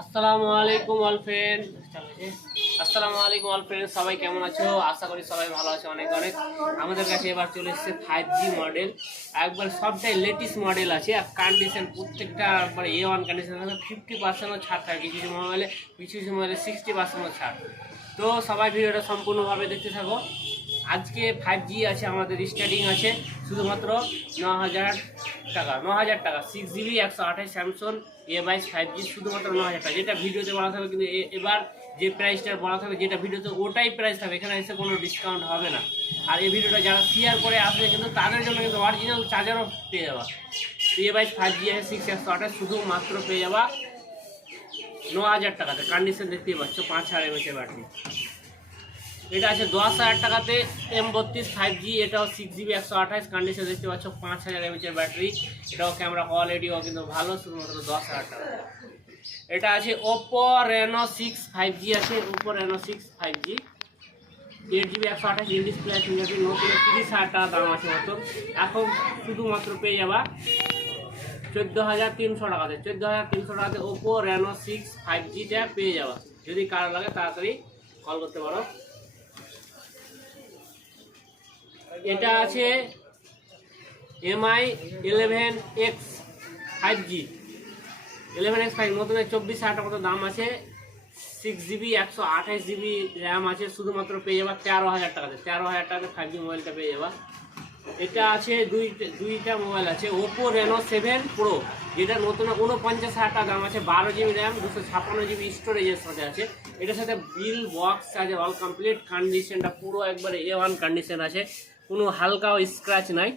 আসসালামু আলাইকুম all friend. আসসালামু আলাইকুম অল ফ্রেন্ড, সবাই কেমন আছো? আশা করি সবাই ভালো আছো। অনেক অনেক আমাদের কাছে এবার চলে এসেছে 5G মডেল, একবার সবটাই লেটেস্ট মডেল আছে। আর কন্ডিশন প্রত্যেকটা একবার A1 কন্ডিশন থাকে, 50%ও ছাড় থাকে কিছু কিছু মোবাইলে, কিছু কিছু মোবাইলে 60%ও ছাড়। তো সবাই ভিডিওটা সম্পূর্ণভাবে দেখতে থাকো। আজকে 5G আছে, আমাদের স্টার্টিং আছে শুধুমাত্র 9,000 টাকা। 9,000 টাকা 6GB 128 স্যামসং A22 5G শুধুমাত্র 9,000 টাকা। যেটা ভিডিওতে বলা থাকবে, কিন্তু এবার যে প্রাইসটা বলা থাকবে, যেটা ভিডিওতে ওটাই প্রাইস থাকবে, এখানে এসে কোনো ডিসকাউন্ট হবে না। আর এই ভিডিওটা যারা শেয়ার করে আসবে, কিন্তু তাদের জন্য কিন্তু অরিজিনাল চার্জারও পেয়ে যাবা। A22 5G আছে 6 128 শুধুমাত্র পেয়ে যাবা 9,000 টাকাতে। কন্ডিশন দেখতেই পাচ্ছ, 5,000 mAh ব্যাটারি। এটা আছে 10,000 টাকাতে M32 5G, এটাও 6GB 128, কন্ডিশন দেখতে পাচ্ছ, 5,000 mAh ব্যাটারি। এটাও ক্যামেরা কোয়ালিটিও কিন্তু ভালো, শুধুমাত্র 10,000 টাকা। এটা আছে Oppo Reno 6 5G আছে, Oppo Reno 6 5G 8GB 128 in display fingerprint, নতুন 30,000 টাকা দাম আছে মতো। এখন শুধুমাত্র পেয়ে যাবা 14,300 টাকাতে। 14,300 টাকাতে Oppo Reno 6 5Gটা পেয়ে যাবা। যদি কারো লাগে তাড়াতাড়ি কল করতে পারো। এটা আছে MI 11X 5G 11X 5, নতুন 24,000 টাকা মতো দাম আছে। 6GB 128GB র্যাম আছে, শুধুমাত্র পেয়ে যাবা 13,000 টাকাতে। 13,000 টাকাতে 5G মোবাইলটা পেয়ে যাবা। এটা আছে দুইটা মোবাইল আছে, Oppo Reno 7 Pro, যেটা নতুন 49,000 টাকা দাম আছে। 12GB র্যাম, 256GB স্টোরেজের সাথে আছে। এটার সাথে bill box charger all complete, কন্ডিশনটা পুরো একবারে A1 কন্ডিশন আছে, কোনো হালকাও স্ক্র্যাচ নাই।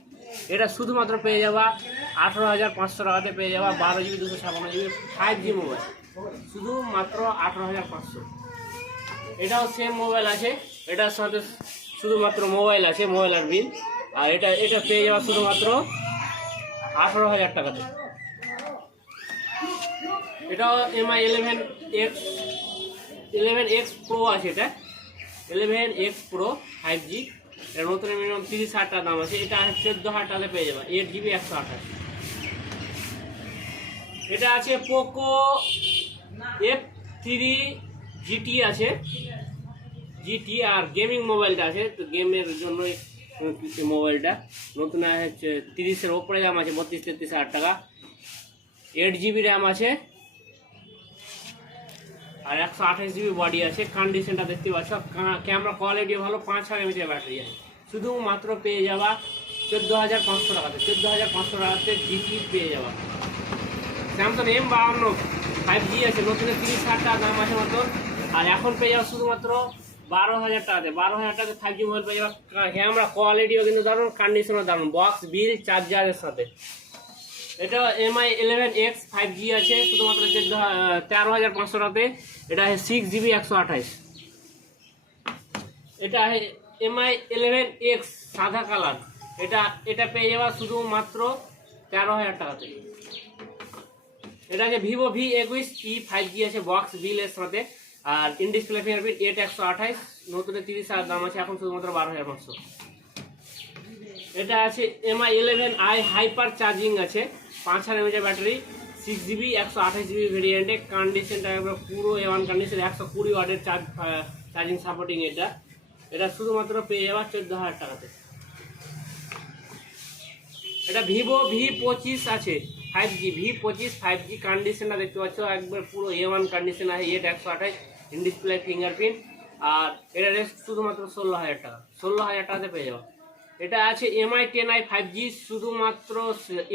এটা শুধুমাত্র পেয়ে যাবা 18,500 টাকাতে পেয়ে যাবা। 12GB 256GB 5G মোবাইল শুধুমাত্র 18,500। এটাও সেম মোবাইল আছে, এটার সাথে শুধুমাত্র মোবাইল আছে, মোবাইল আর বিল। আর এটা পেয়ে যাওয়া শুধুমাত্র 18,000 টাকাতে। এটাও MI 11X Pro আছে, এটা 11X Pro 5G, এটা নতুন মিনিমাম 30,000 টাকা দাম আছে। এটা 14,000 টাকাতে পেয়ে যাবে, 8GB 128। এটা আছে Poco F3 GT আছে, GT। আর গেমিং মোবাইলটা আছে, তো গেমের জন্যই মোবাইলটা নতুন হচ্ছে 30-এর ওপরে দাম আছে, 32-33,000 টাকা। 8GB র্যাম আছে আর 128GB বডি আছে। কন্ডিশনটা দেখতে পাচ্ছ, ক্যামেরা কোয়ালিটি ভালো, 5,000 mAh ব্যাটারি আছে। শুধুমাত্র পেয়ে যাবা 14,500 টাকাতে। 14,500 টাকাতে GT পেয়ে যাবা। স্যামসাং M52 5G আছে, নতুন 30,000 টাকা দাম আছে মাত্র। আর এখন পেয়ে যাওয়া শুধুমাত্র 12,000 টাকাতে। 12,000 টাকাতে 5G মোবাইল পেয়ে যাওয়া। ক্যামেরা কোয়ালিটিও কিন্তু দারুণ, কন্ডিশনও দারুণ, বক্স বিল চার্জারের সাথে। এটা MI 11X 5G আছে, শুধুমাত্র 13,500 টাকাতে। এটা 6GB 128। এটা MI 11X সাদা কালার, এটা পেয়ে যাওয়া শুধুমাত্র 13,000 টাকাতে। এটা আছে Vivo V21e 5G আছে, বক্স বিলের সাথে। আর ইন ডিসপ্লে ফিঙ্গারপ্রিন্ট 8/128, নতুন 30,000 দাম আছে, এখন শুধুমাত্র 12,500। এটা আছে MI 11i হাইপার চার্জিং আছে, 5,000 mAh ব্যাটারি, 6GB 128GB ভেরিয়েন্টে। কন্ডিশনটা একবার পুরো A1 কন্ডিশন, 120 ওয়াটের চার্জিং সাপোর্টিং। এটা শুধুমাত্র পেয়ে যাওয়া 14,000 টাকাতে। এটা Vivo V25 আছে 5G, V25 5G, কন্ডিশনটা দেখতে পাচ্ছ একবার পুরো A1 কন্ডিশন আছে, 8/128 ইন ডিসপ্লে ফিঙ্গারপ্রিন্ট। আর এটা রেস্ট শুধুমাত্র 16,000 টাকা। 16,000 টাকাতে পেয়ে যাওয়া। এটা আছে MI 10i 5G, শুধুমাত্র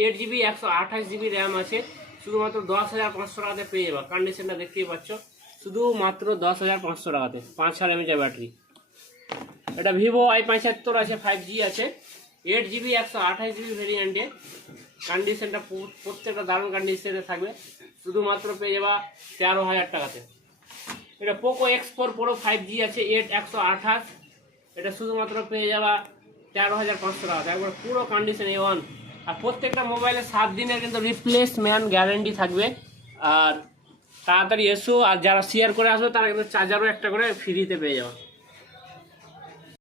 8GB 128GB র্যাম আছে, শুধুমাত্র 10,500 টাকাতে পেয়ে যাবা। কন্ডিশনটা দেখতেই পাচ্ছ, শুধুমাত্র 10,500 টাকাতে, 5,000 mAh ব্যাটারি। এটা Vivo i75 আছে, 5G আছে, 8GB 128GB ভেরিয়েন্টে। কন্ডিশনটা প্রত্যেকটা দারুণ কন্ডিশনে থাকবে, শুধুমাত্র পেয়ে যাবা 13,000 টাকাতে। এটা Poco X4 Pro 5G আছে, 8/128, এটা শুধুমাত্র পেয়ে যাবা 13,500 টাকা, একবার পুরো কন্ডিশন A1। আর প্রত্যেকটা মোবাইলে 7 দিনের কিন্তু রিপ্লেসমেন্ট গ্যারেন্টি থাকবে। আর তাড়াতাড়ি এসো, আর যারা শেয়ার করে আসবে তারা কিন্তু চার্জারও একটা করে ফ্রিতে পেয়ে যাবে।